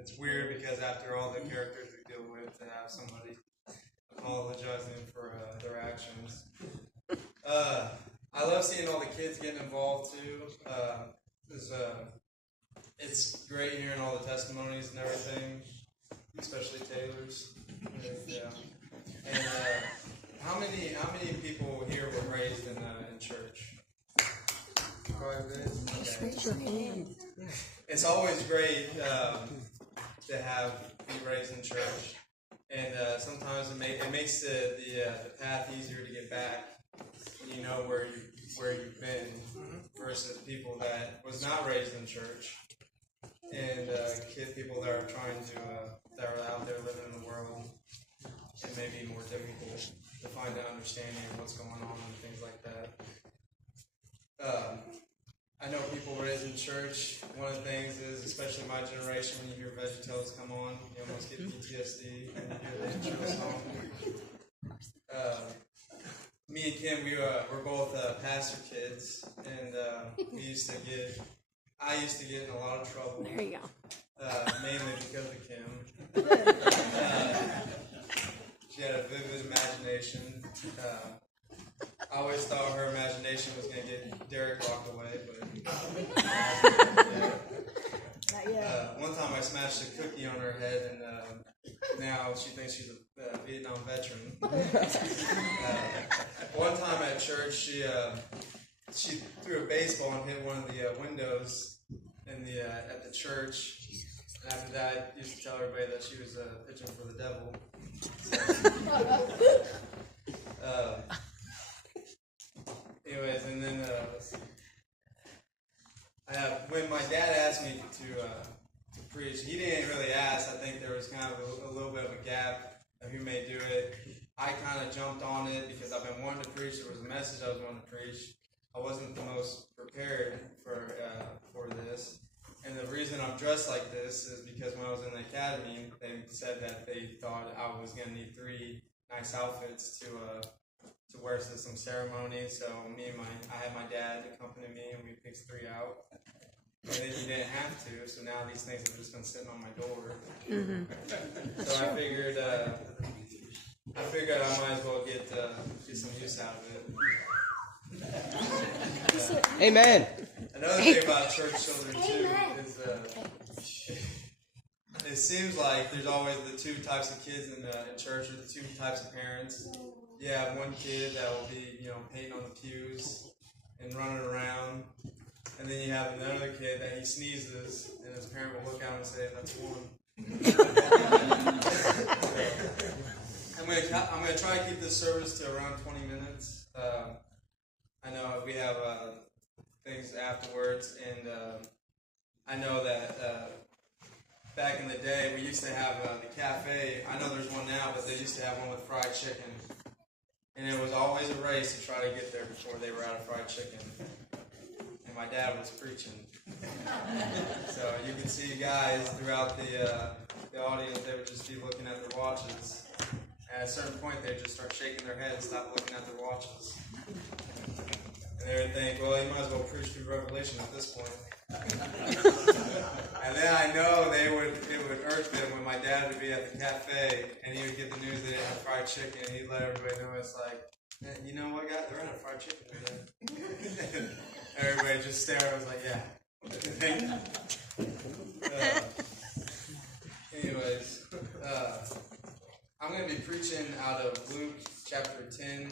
it's weird because after all the characters we deal with, to have somebody apologizing for their actions. I love seeing all the kids getting involved too. It's great hearing all the testimonies and everything, especially Taylor's. Yeah. And how many people here were raised in church? Raise your hand. It's always great to be raised in church, and sometimes it makes the path easier to get back when you know where you've been versus people that was not raised in church, and people that are trying to that are out there living in the world. It may be more difficult to find an understanding of what's going on and things like that. I know people raised in church. One of the things is, especially my generation, when you hear VeggieTales come on, you almost get PTSD when you hear the intro song. Me and Kim, we're both pastor kids, and I used to get in a lot of trouble. There you go. Mainly because of Kim. She had a vivid imagination. I always thought her imagination was going to get Derek locked away, but one time I smashed a cookie on her head, and now she thinks she's a Vietnam veteran. One time at church, she threw a baseball and hit one of the windows at the church. And after that, I used to tell everybody that she was pitching for the devil. Anyways, and then when my dad asked me to preach, he didn't really ask. I think there was kind of a little bit of a gap of who may do it. I kind of jumped on it because I've been wanting to preach. There was a message I was wanting to preach. I wasn't the most prepared for this. And the reason I'm dressed like this is because when I was in the academy, they said that they thought I was going to need 3 nice outfits to wear to some ceremony. So I had my dad accompany me, and we picked 3 out. And then he didn't have to, so now these things have just been sitting on my door. Mm-hmm. So I figured I might as well get some use out of it. Amen. Another thing about church children too is it seems like there's always the 2 types of kids in church, or the 2 types of parents. You have one kid that will be, painting on the pews and running around, and then you have another kid that he sneezes, and his parent will look out and say, "That's one." I'm gonna try to keep this service to around 20 minutes. I know we have things afterwards, and I know that back in the day we used to have the cafe. I know there's one now, but they used to have one with fried chicken, and it was always a race to try to get there before they were out of fried chicken. And my dad was preaching, so you can see guys throughout the audience. They would just be looking at their watches. At a certain point, they'd just start shaking their head and stop looking at their watches. And they would think, well, you might as well preach through Revelation at this point. And then I know it would irk them when my dad would be at the cafe and he would get the news they didn't have fried chicken, and he'd let everybody know. It's like, you know what, guys, they're out of fried chicken today. Everybody just stared. I was like, yeah. Anyways, I'm going to be preaching out of Luke chapter 10.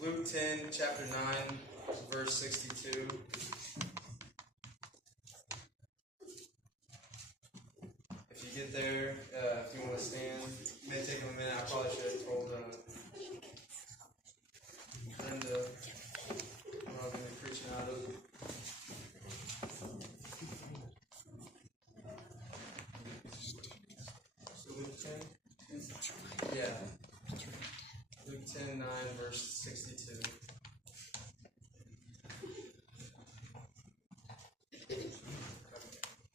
Luke 10, chapter 9, verse 62. If you get there, if you want to stand, it may take a minute. I probably should have told Brenda what I'm going to be preaching out of. So Luke 10? Yeah. Luke 10, 9, verse 62.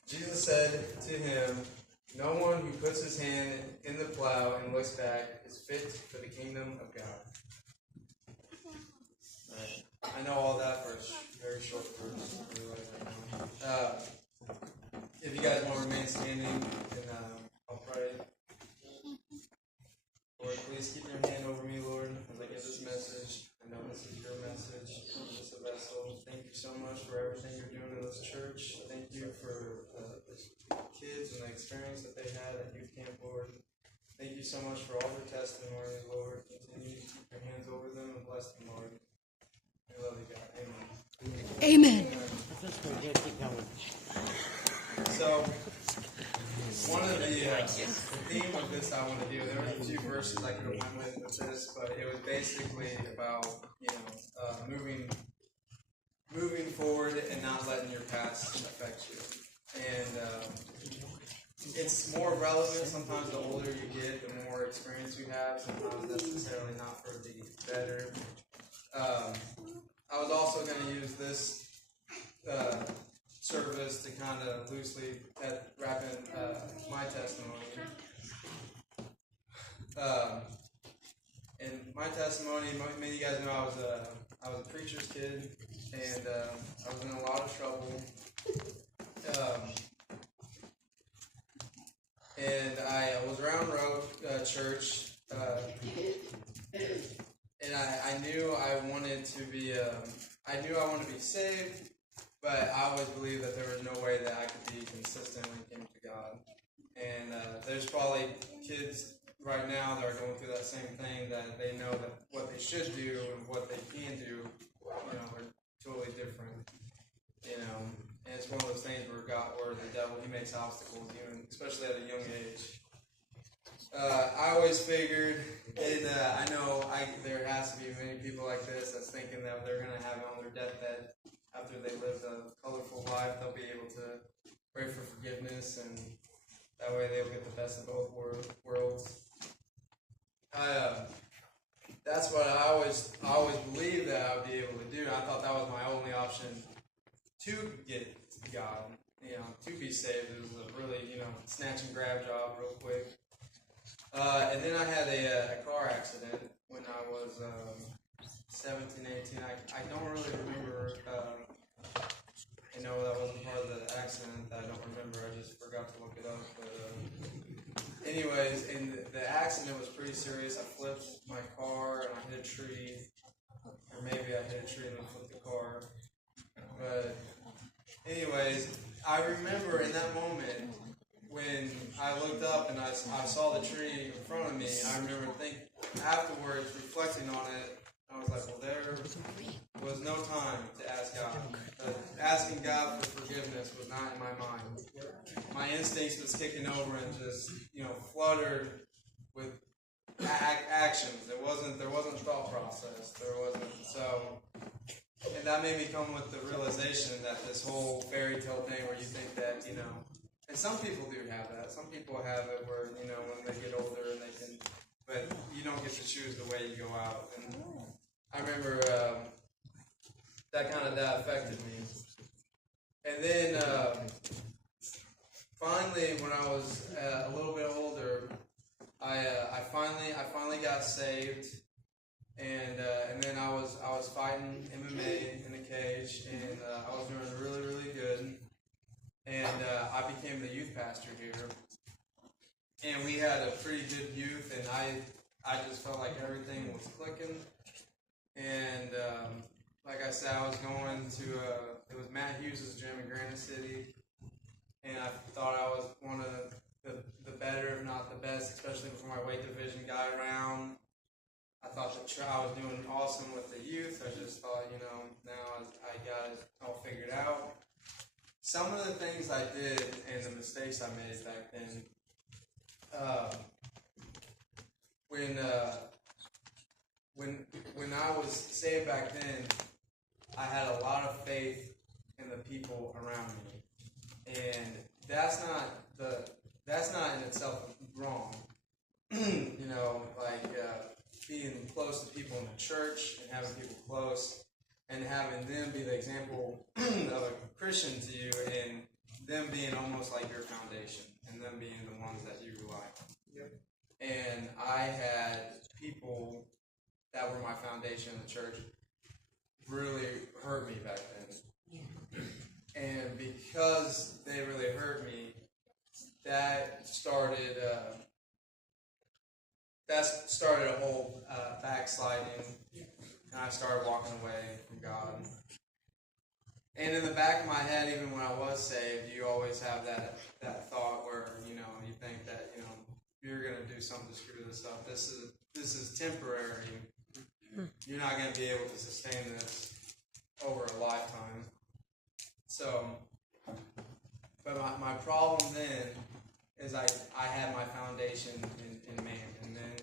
Jesus said to him, "No one who puts his hand in the plow and looks back is fit for the kingdom of God." Right. I know all that for a very short verse. if you guys want to remain standing, and I'll pray. Lord, please keep your hand over me, Lord, as I give this message. I know this is your message. I'm just a vessel. Thank you so much for everything you're doing in this church. Thank you for the kids and the experience that they had at youth camp, Lord. Thank you so much for all their testimonies, Lord. Continue to keep your hands over them and bless them, Lord. We love you, God. Amen. Amen. So, one of the theme of this I want to do, there were a few verses I could have went with this, but it was basically about, moving forward and not letting your past affect you. And it's more relevant sometimes the older you get, the more experience you have, sometimes necessarily not for the better. I was also going to use this service to kind of loosely wrap in my testimony. And my testimony, many of you guys know I was a preacher's kid, and I was in a lot of trouble. And I was around Road Church, and I knew I wanted to be, I knew I wanted to be saved, but I always believed that there was no way that I could be consistent when it came to God. And there's probably kids right now that are going through that same thing, that they know that what they should do and what they can do, are totally different. And it's one of those things where the devil, he makes obstacles, even especially at a young age. I always figured, and I know there has to be many people like this that's thinking that they're going to have it on their deathbed after they live a colorful life. They'll be able to pray for forgiveness, and that way they'll get the best of both worlds. That's what I always believed that I would be able to do. I thought that was my only option to get God, to be saved. It was a really, snatch and grab job real quick. And then I had a car accident when I was 17, 18. I don't really remember, that wasn't part of the accident. I don't remember. I just forgot to look it up. But anyways, and the accident was pretty serious. I flipped my car and I hit a tree. Or maybe I hit a tree and then flipped the car. But anyways, I remember in that moment when I looked up and I saw the tree in front of me, I remember afterwards reflecting on it, I was like, well, there was no time to ask God. Asking God for forgiveness was not in my mind. My instincts was kicking over and just, fluttered with actions. There wasn't thought process. There wasn't. So, and that made me come with the realization that this whole fairy tale thing where you think that, and some people do have that. Some people have it where, when they get older and they can, but you don't get to choose the way you go out. And I remember that affected me. And then finally, when I was a little bit older, I finally got saved, and then I was fighting MMA in a cage, and I was doing really, really good. And I became the youth pastor here, and we had a pretty good youth, and I just felt like everything was clicking. And like I said, I was going to it was Matt Hughes' gym in Granite City, and I thought I was one of the better, if not the best, especially for my weight division guy around. I thought that I was doing awesome with the youth. I just thought, now I got it all figured out. Some of the things I did and the mistakes I made back then, when I was saved back then, I had a lot of faith in the people around me, and that's not in itself wrong. Being close to people in the church and having people close and having them be the example of a Christian to you, and them being almost like your foundation and them being the ones that you rely on. Yep. And I had people that were my foundation in the church really hurt me back then. And because they really hurt me, that started a whole backsliding, and I started walking away from God. And in the back of my head, even when I was saved, you always have that thought where you think that you're gonna do something to screw this up. This is temporary. You're not gonna be able to sustain this over a lifetime. So, but my problem then is I had my foundation in man, and then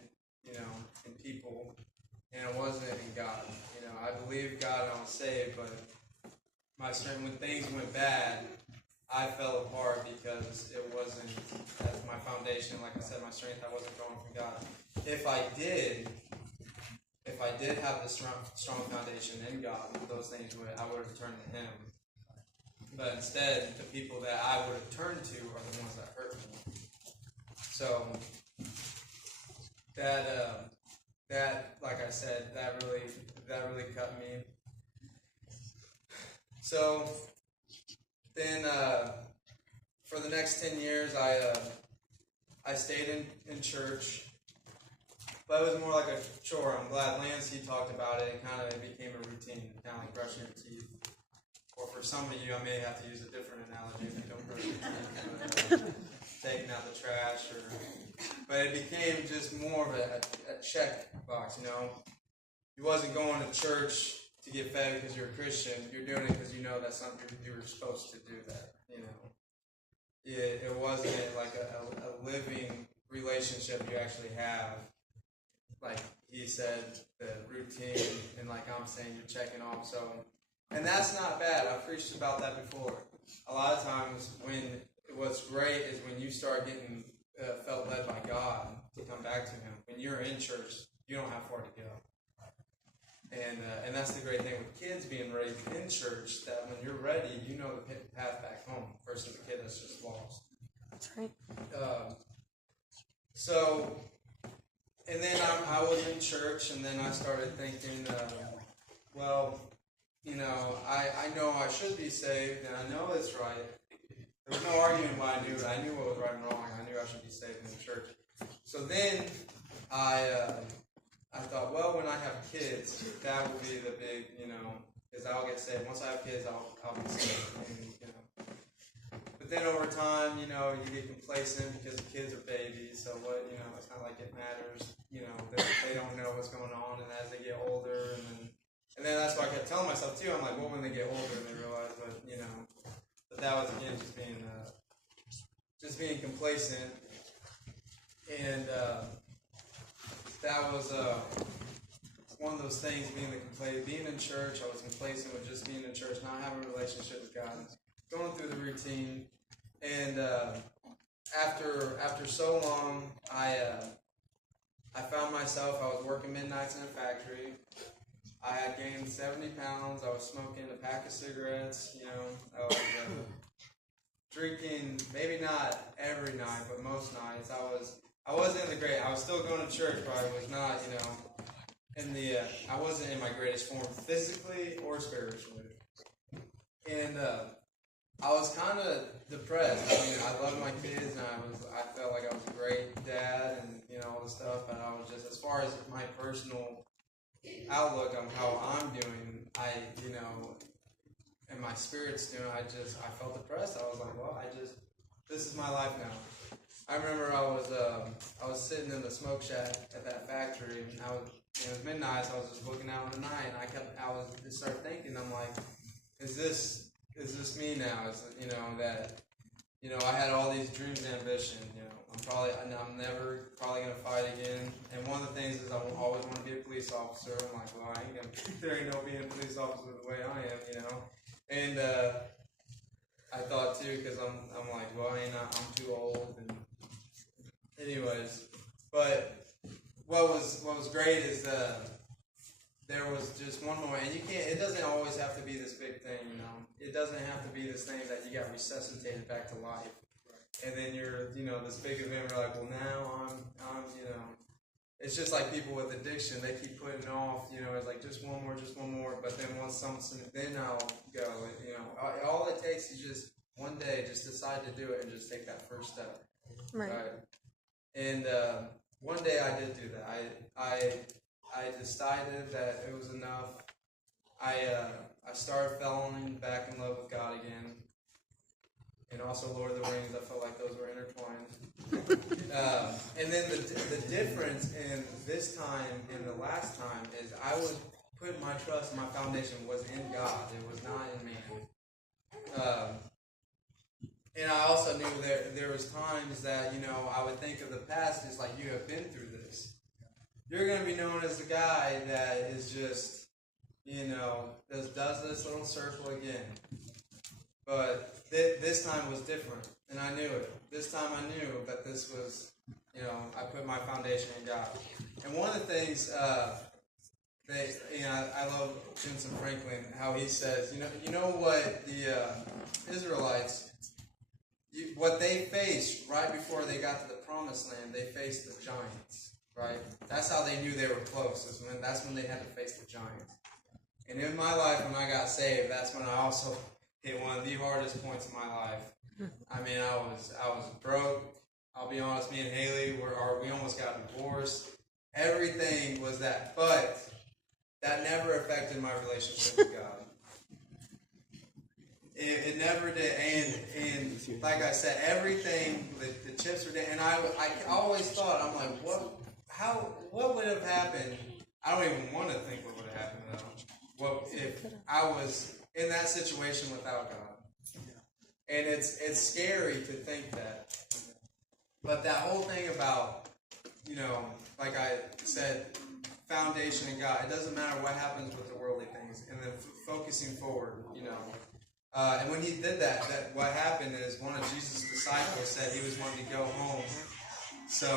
in people, and it wasn't in God. I believed God and I was saved, but when things went bad, I fell apart because it wasn't as my foundation. Like I said, my strength, I wasn't going from God. If I did have the strong foundation in God, those things I would have turned to Him. But instead, the people that I would have turned to are the ones that hurt me. So that, like I said, that really cut me. So then, for the next 10 years, I stayed in church, but it was more like a chore. I'm glad Lance, he talked about it, and it became a routine, kind of like brushing your teeth. Or for some of you, I may have to use a different analogy if you don't brush your teeth, taking out the trash, but it became just more of a check box, You wasn't going to church to get fed because you're a Christian. You're doing it because that's something you were supposed to do that, It wasn't like a living relationship you actually have. Like he said, the routine, and like I'm saying, you're checking off. So, and that's not bad. I've preached about that before. A lot of times what's great is when you start getting felt led by God to come back to Him. When you're in church, you don't have far to go. And that's the great thing with kids being raised in church, that when you're ready, you know the path back home versus the kid that's just lost. That's right. So, and then I was in church, and then I started thinking, I know I should be saved, and I know it's right. There was no arguing why I knew it. I knew what was right and wrong. I knew I should be saved in the church. So then I thought, well, when I have kids, that will be the big, because I'll get saved. Once I have kids, I'll be saved. But then over time, you get complacent because the kids are babies. So what, it's not like it matters. They don't know what's going on, and as they get older, and then that's why I kept telling myself too. I'm like, well, when they get older, and they realize, but that was again just being complacent, and that was one of those things. Being in church, I was complacent with just being in church, not having a relationship with God, going through the routine, and after so long, I found myself. I was working midnights in a factory. I had gained 70 pounds. I was smoking a pack of cigarettes. I was drinking, maybe not every night, but most nights. I wasn't in the great. I was still going to church, but I was not, I wasn't in my greatest form physically or spiritually. And I was kind of depressed. I loved my kids, and I felt like I was a great dad, and all this stuff. And I was just, as far as my personal outlook on how I'm doing, and my spirit's doing, I felt depressed. I was like, well, this is my life now. I remember I was sitting in the smoke shack at that factory, and it was midnight, so I was just looking out in the night, and I started thinking, I'm like, is this me now? I had all these dreams and ambitions. I'm never probably gonna fight again. And one of the things is I always want to be a police officer. I'm like, well, there ain't no being a police officer the way I am, And I thought too, because I'm like, well, I'm too old. And anyways, but what was great is there was just one more, and it doesn't always have to be this big thing, It doesn't have to be this thing that you got resuscitated back to life. And then you're, this big event, we're like, well, now I'm, it's just like people with addiction. They keep putting off, it's like just one more. But then once something, then I'll go. All it takes is just one day, just decide to do it and just take that first step. Right. And one day I did do that. I decided that it was enough. I started falling back in love with God again, and also Lord of the Rings. I felt like those were intertwined. And then the difference in this time and the last time is I was putting my trust, my foundation was in God. It was not in man. And I also knew there was times that, I would think of the past as like, you have been through this. You're going to be known as the guy that is just, just does this little circle again. But this time was different, and I knew it. This time I knew that this was, I put my foundation in God. And one of the things I love Jensen Franklin, how he says, you know what the Israelites, what they faced right before they got to the promised land, they faced the giants, right? That's how they knew they were close. That's when they had to face the giants. And in my life, when I got saved, that's when I also hit one of the hardest points in my life. I mean, I was broke. I'll be honest, me and Haley, we almost got divorced. Everything was that. But that never affected my relationship with God. It never did. And like I said, everything, the chips were down. And I always thought, I'm like, what would have happened? I don't even want to think what would have happened, though. What if I was in that situation without God? And it's scary to think that. But that whole thing about, like I said, foundation in God, it doesn't matter what happens with the worldly things, and then focusing forward, and when he did that what happened is one of Jesus' disciples said he was wanting to go home so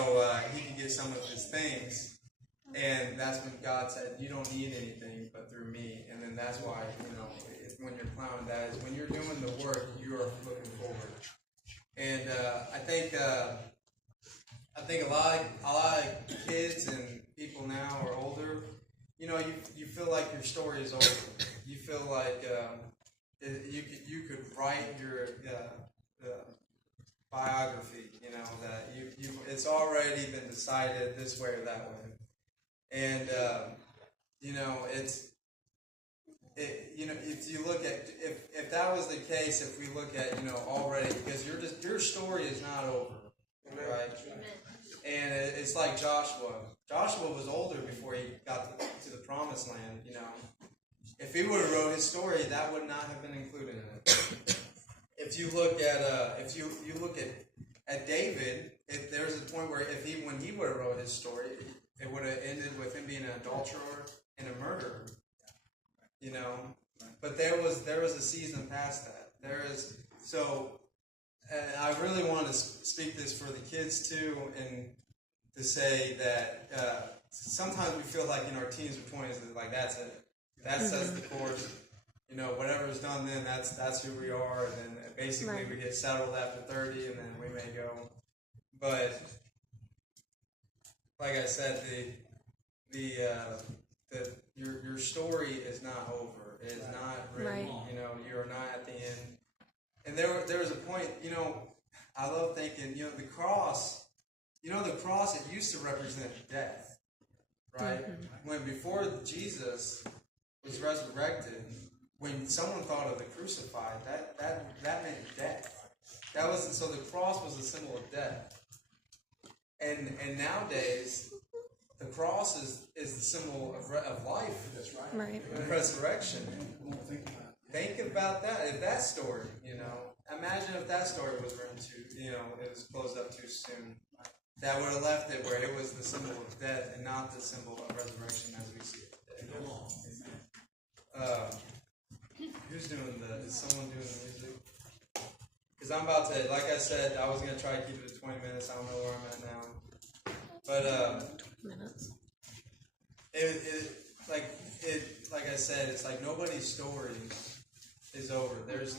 he could get some of his things. And that's when God said, you don't need anything but through me. And then that's why, when you're plowing, that is when you're doing the work, you are looking forward. And I think a lot of kids and people now are older. You feel like your story is over. You feel like you could write your biography. That it's already been decided this way or that way. And if you look at if that was the case, if we look at already, because your story is not over, right? And it's like Joshua. Joshua was older before he got to the promised land. If he would have wrote his story, that would not have been included in it. If you look at David, there's a point where when he would have wrote his story, it would have ended with him being an adulterer and a murderer. But there was a season past that. And I really want to speak this for the kids too, and to say that sometimes we feel like in our teens or 20s, like that's it. That sets the course. Whatever is done then, that's who we are. And then basically we get settled after 30, and then we may go. But like I said, your story is not over. It is not written. Right. You are not at the end. And there was a point. I love thinking. The cross. The cross. It used to represent death, right? Mm-hmm. When before Jesus was resurrected, when someone thought of the crucified, that meant death. That wasn't so. The cross was a symbol of death. And nowadays, the cross is the symbol of life. That's right. Right. And resurrection. Think about that. If that story, imagine if that story was written it was closed up too soon. That would have left it where it was the symbol of death and not the symbol of resurrection as we see it today. Who's doing is someone doing the music? Because I'm about to, like I said, I was going to try to keep it to 20 minutes. I don't know where I'm at now. But, minutes. Like I said, it's like nobody's story is over. There's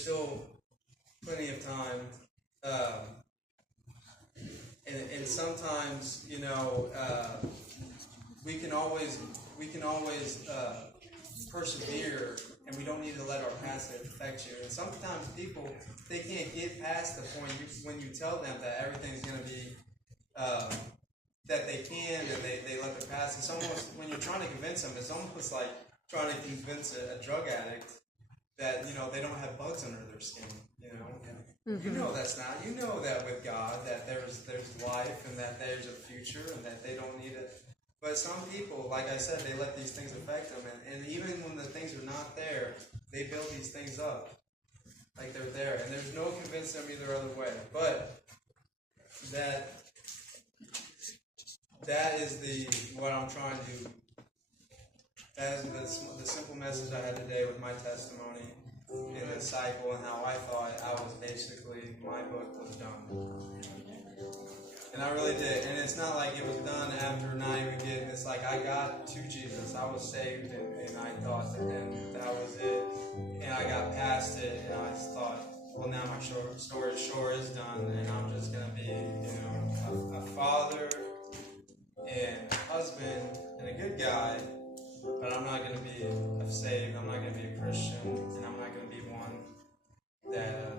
still plenty of time. And sometimes, we can always persevere, and we don't don't need to let our past affect you. And sometimes people, they can't get past the point when you tell them that everything's going to be, that they can, and they let their past. It's almost, when you're trying to convince them, it's almost like trying to convince a drug addict that, they don't have bugs under their skin, You know that's not. You know that with God, that there's life and that there's a future and that they don't need it. But some people, like I said, they let these things affect them. And even when the things are not there, they build these things up like they're there. And there's no convincing them either other way. But that is what I'm trying to, that is the simple message I had today with my testimony in the cycle and how I thought I was basically, my book was done. And I really did. And it's not like it was done after not even getting, it's like I got to Jesus. I was saved and I thought that was it. And I got past it and I just thought, well, now my story sure is done and I'm just going to be, a father and a husband and a good guy. But I'm not going to be saved. I'm not going to be a Christian. And I'm not going to be one that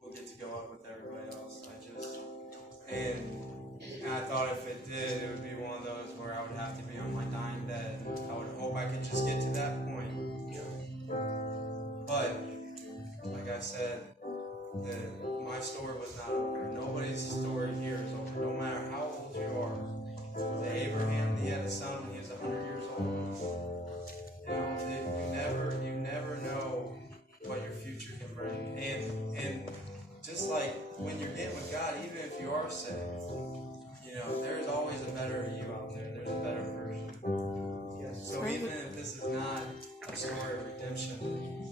will get to go up with everybody else. And I thought if it did, it would be one of those where I would have to be on my dying bed. I would hope I could just get to that point. But, like I said, my story was not over. Nobody's story here is over. No matter how old you are. Abraham, he had a son when he was 100 years old. You never know what your future can bring. And just like when you're getting with God, even if you are saved, there's always a better you out there. There's a better version. So even if this is not a story of redemption,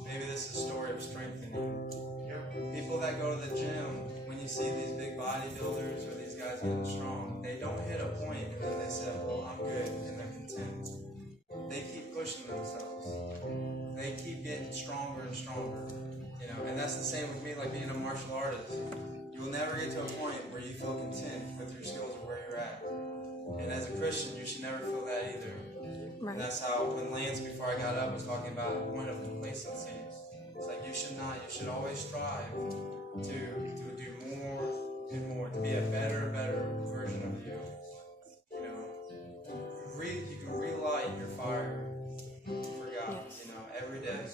maybe this is a story of strengthening. People that go to the gym, when you see these big bodybuilders or these guys getting strong, they don't hit a point and then they say, well, I'm good, and they're content. They keep pushing themselves. They keep getting stronger and stronger. And that's the same with me, like being a martial artist. You will never get to a point where you feel content with your skills or where you're at. And as a Christian, you should never feel that either. Right. And that's how, when Lance, before I got up, was talking about a point of complacency. It's like you should not. You should always strive to do more and more, to be a better version of you. You can relight your fire for God, every day.